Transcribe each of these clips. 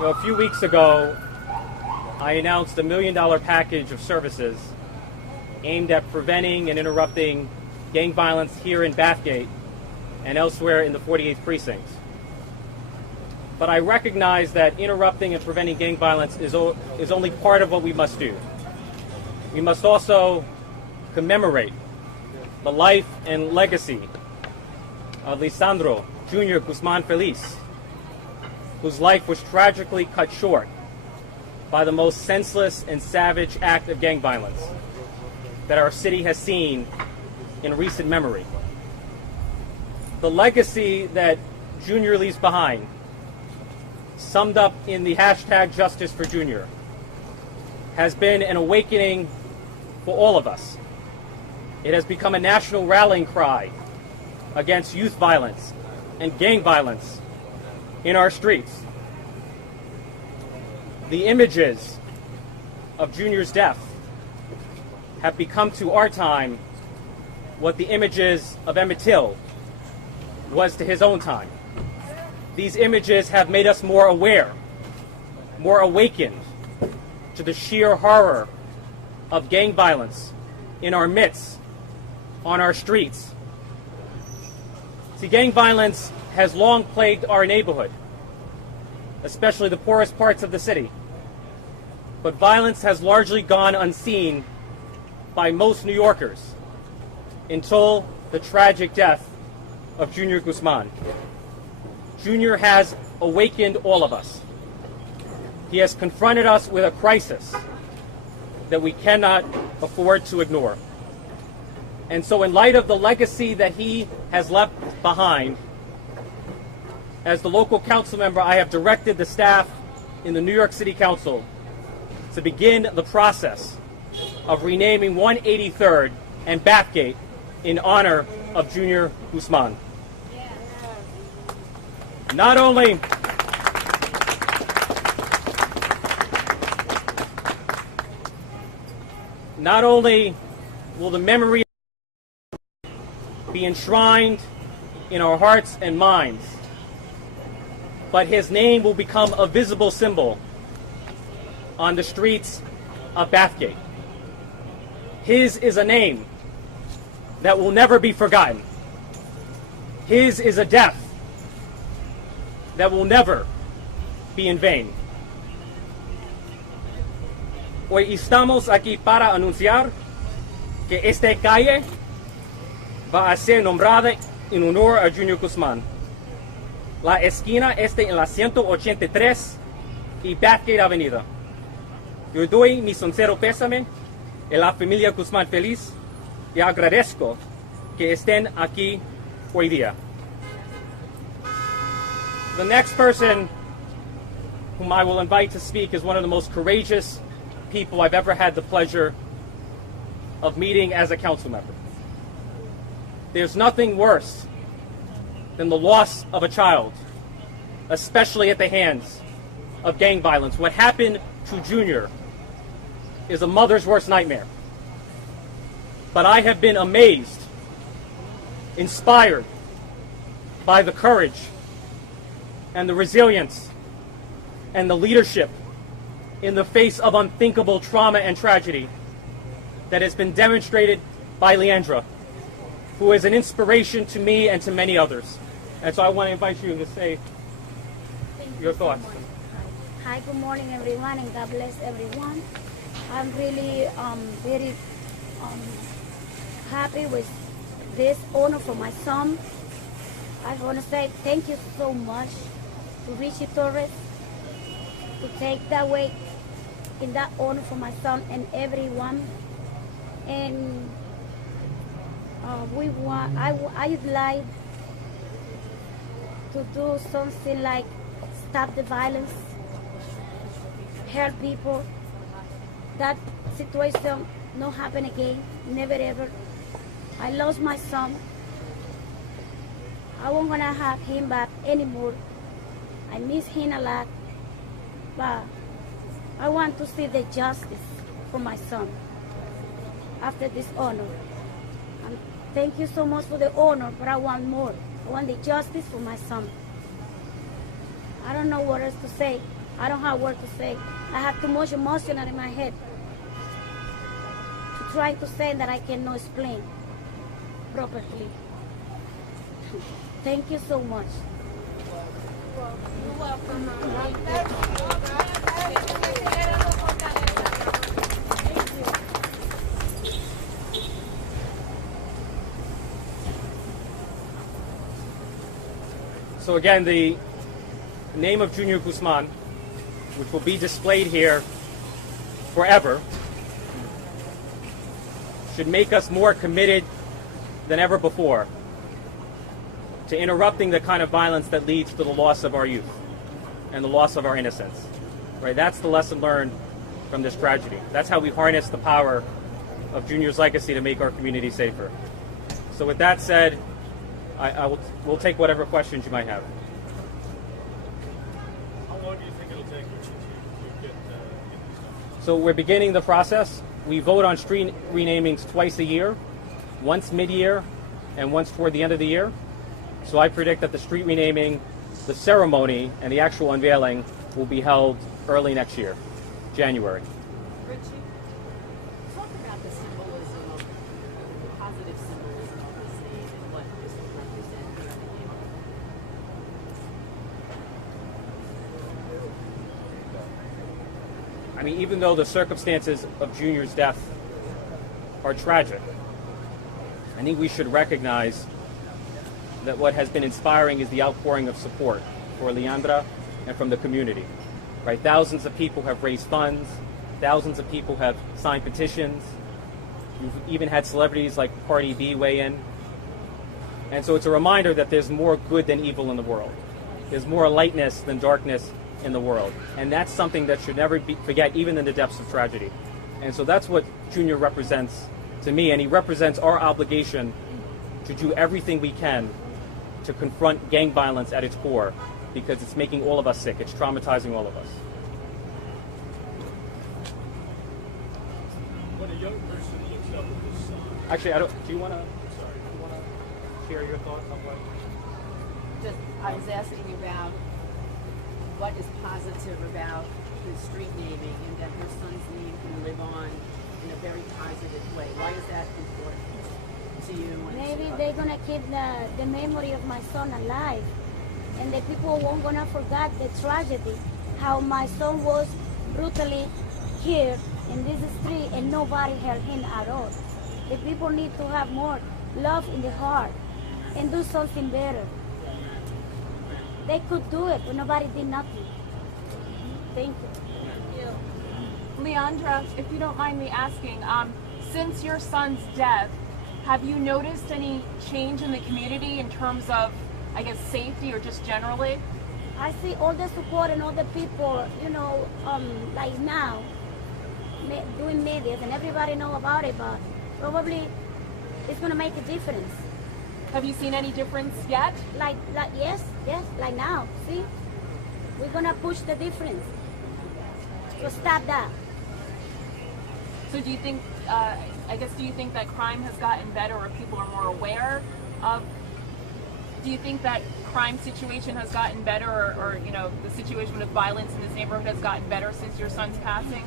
A few weeks ago, I announced $1 million package of services aimed at preventing and interrupting gang violence here in Bathgate and elsewhere in the 48th precinct. But I recognize that interrupting and preventing gang violence is only part of what we must do. We must also commemorate the life and legacy of Lesandro, Jr. Guzman Feliz, whose life was tragically cut short by the most senseless and savage act of gang violence that our city has seen in recent memory. The legacy that Junior leaves behind, summed up in the hashtag JusticeForJunior, has been an awakening for all of us. It has become a national rallying cry against youth violence and gang violence in our streets. The images of Junior's death have become to our time what the images of Emmett Till was to his own time. These images have made us more aware, more awakened to the sheer horror of gang violence in our midst, on our streets. See, gang violence has long plagued our neighborhood, especially the poorest parts of the city. But violence has largely gone unseen by most New Yorkers until the tragic death of Junior Guzman. Junior has awakened all of us. He has confronted us with a crisis that we cannot afford to ignore. And so in light of the legacy that he has left behind, as the local council member, I have directed the staff in the New York City Council to begin the process of renaming 183rd and Bathgate in honor of Junior Guzman. Not only will the memory be enshrined in our hearts and minds, but his name will become a visible symbol on the streets of Bathgate. His is a name that will never be forgotten. His is a death that will never be in vain. Hoy estamos aquí para anunciar que esta calle va a ser nombrada en honor a Junior Guzman. La esquina está en la 183 y Bathgate Avenida. Yo doy mi sincero pésame a la familia Guzman Feliz y agradezco que estén aquí hoy día. The next person whom I will invite to speak is one of the most courageous people I've ever had the pleasure of meeting as a council member. There's nothing worse than the loss of a child, especially at the hands of gang violence. What happened to Junior is a mother's worst nightmare. But I have been amazed, inspired by the courage and the resilience and the leadership in the face of unthinkable trauma and tragedy that has been demonstrated by Leandra, who is an inspiration to me and to many others. And so I want to invite you to say your thoughts. Hi, good morning everyone, and God bless everyone. I'm really very happy with this honor for my son. I want to say thank you so much to Ritchie Torres to take that way in that honor for my son and everyone. And I'd like to do something like stop the violence, help people. That situation not happen again, never ever. I lost my son. I won't gonna have him back anymore. I miss him a lot, but I want to see the justice for my son after this honor. And thank you so much for the honor, but I want more. I want the justice for my son. I don't know what else to say. I don't have word to say. I have too much emotion in my head to try to say that I cannot explain properly. Thank you so much. You're welcome. So again, the name of Junior Guzman, which will be displayed here forever, should make us more committed than ever before to interrupting the kind of violence that leads to the loss of our youth and the loss of our innocence. Right? That's the lesson learned from this tragedy. That's how we harness the power of Junior's legacy to make our community safer. So with that said, we'll take whatever questions you might have. How long do you think it'll take to get these? So we're beginning the process. We vote on street renamings twice a year, once mid-year and once toward the end of the year. So I predict that the street renaming, the ceremony, and the actual unveiling will be held early next year, January. Ritchie, talk about the symbolism of the positive symbolism of this name and what this will represent here in the neighborhood. I mean, even though the circumstances of Junior's death are tragic, I think we should recognize that what has been inspiring is the outpouring of support for Leandra and from the community. Right? Thousands of people have raised funds. Thousands of people have signed petitions. You've even had celebrities like Cardi B weigh in. And so it's a reminder that there's more good than evil in the world. There's more lightness than darkness in the world. And that's something that should never be forget, even in the depths of tragedy. And so that's what Junior represents to me, and he represents our obligation to do everything we can to confront gang violence at its core, because it's making all of us sick. It's traumatizing all of us. When a young person looks up at this sign, Actually, do you want to share your thoughts on what? I was asking about what is positive about the street naming and that her son's name can live on in a very positive way. Why is that important to you? Maybe they're gonna keep the memory of my son alive, and the people won't gonna forget the tragedy, how my son was brutally killed in this street and nobody helped him at all. The people need to have more love in the heart and do something better. They could do it, but nobody did nothing. Thank you. Leandra, if you don't mind me asking, since your son's death, have you noticed any change in the community in terms of, I guess, safety or just generally? I see all the support and all the people, like now, doing media, and everybody know about it, but probably it's gonna make a difference. Have you seen any difference yet? Like yes, like now, see? We're gonna push the difference. So stop that. So do you think, do you think that crime has gotten better or people are more aware of, do you think that crime situation has gotten better or the situation with violence in this neighborhood has gotten better since your son's passing?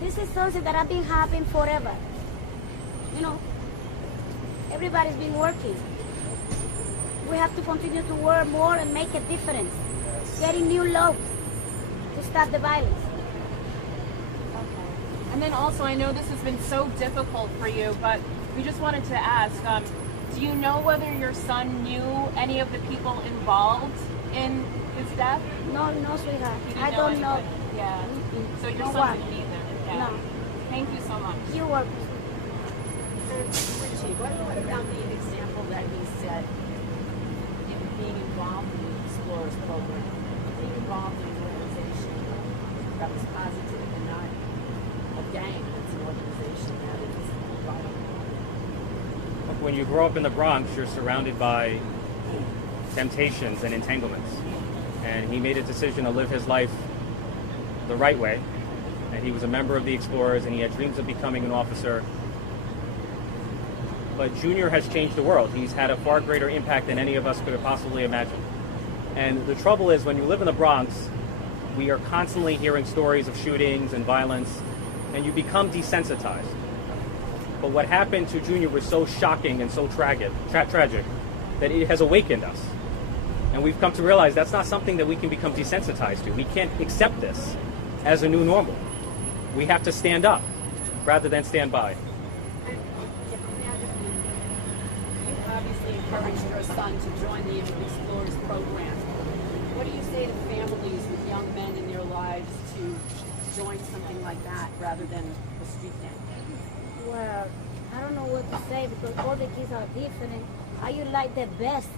This is something that has been happening forever. Everybody's been working. We have to continue to work more and make a difference. Getting new laws to stop the violence. And then also, I know this has been so difficult for you, but we just wanted to ask, do you know whether your son knew any of the people involved in his death? No, sweetheart. You didn't I don't know. anybody? Yeah. So your No son one. didn't either? Yeah. No. Thank you so much. You're welcome. Ritchie, what about the example that he set in being involved in the Explorers program, being involved in an organization that was positive and not a gang, it's an organization that is violent? When you grow up in the Bronx, you're surrounded by temptations and entanglements. And he made a decision to live his life the right way. And he was a member of the Explorers, and he had dreams of becoming an officer. But Junior has changed the world. He's had a far greater impact than any of us could have possibly imagined. And the trouble is, when you live in the Bronx, we are constantly hearing stories of shootings and violence, and you become desensitized. But what happened to Junior was so shocking and so tragic that it has awakened us. And we've come to realize that's not something that we can become desensitized to. We can't accept this as a new normal. We have to stand up rather than stand by. You obviously encouraged your son to join the Immigrant Explorers program. What do you say to families with young men in their lives to join something like that rather than the street gang? Well, I don't know what to say because all the kids are different. I would like the best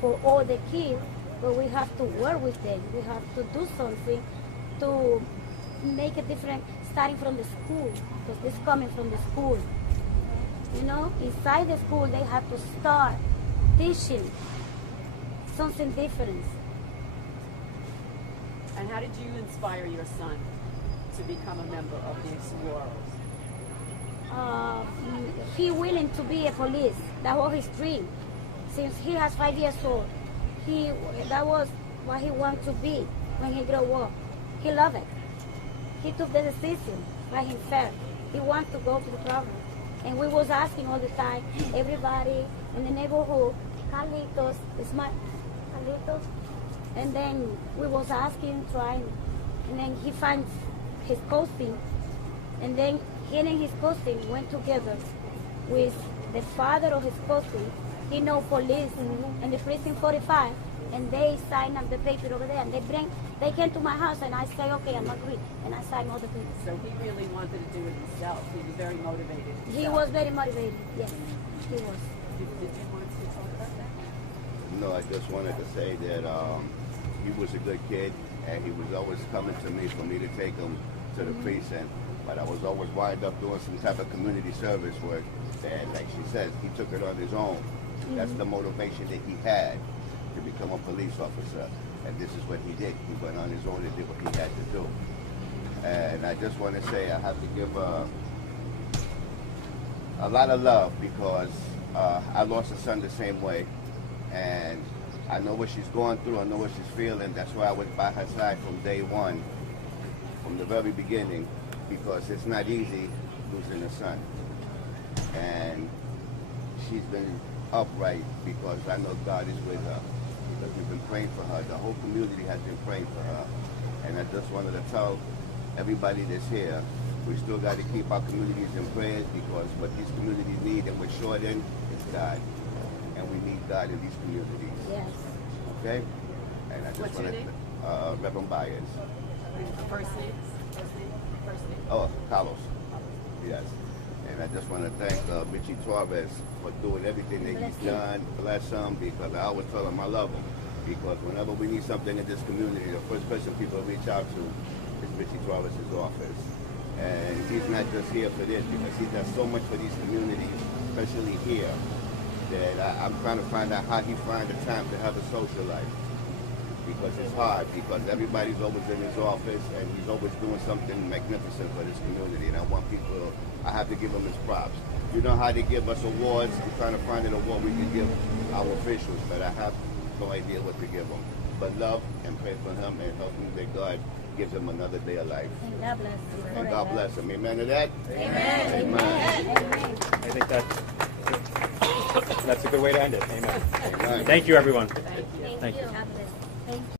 for all the kids, but we have to work with them. We have to do something to make a difference, starting from the school, because this coming from the school. You know, inside the school, they have to start teaching something different. And how did you inspire your son to become a member of the Explorers? He willing to be a police. That was his dream. Since he has 5 years old, that was what he wanted to be when he grew up. He loved it. He took the decision by himself. He wanted to go to the program. And we was asking all the time, everybody in the neighborhood, Carlitos, is my Carlitos? And then we was asking, trying, and then he finds his cousin, and then he and his cousin went together with the father of his cousin. He know police and the precinct 45, and they sign up the paper over there, and they came to my house, and I say, okay, I'm agree, and I sign all the papers. So he really wanted to do it himself. He was very motivated. He was very motivated, yes, he was. Did you want to talk about that? No, I just wanted to say that he was a good kid, and he was always coming to me for me to take him to the precinct. But I was always wind up doing some type of community service work. And like she says, he took it on his own. That's the motivation that he had to become a police officer. And this is what he did. He went on his own and did what he had to do. And I just want to say I have to give a lot of love because I lost a son the same way. And I know what she's going through. I know what she's feeling. That's why I was by her side from day one, from the very beginning, because it's not easy losing a son. And she's been upright because I know God is with her. Because we've been praying for her. The whole community has been praying for her. And I just wanted to tell everybody that's here, we still got to keep our communities in prayers because what these communities need, and we're short in, is God. And we need God in these communities. Yes. Okay? And I just What's your name? Reverend Byers. First name? First name? Oh, Carlos. Yes. And I just want to thank Ritchie Torres for doing everything that he's done. Bless him, because I always tell him I love him. Because whenever we need something in this community, the first person people reach out to is Ritchie Torres' office. And he's not just here for this, because he does so much for these communities, especially here, that I'm trying to find out how he finds the time to have a social life. Because it's hard, because everybody's always in his office, and he's always doing something magnificent for this community. And I want people, I have to give him his props. You know how they give us awards? I'm trying to find an award we can give our officials, but I have no idea what to give them. But love and pray for him and help him that God gives him another day of life. And God bless you. And God bless him. Amen to that? Amen. Amen. Amen. I think that's a good way to end it. Amen. Amen. Thank you, everyone. Thank you. God bless. Thank you.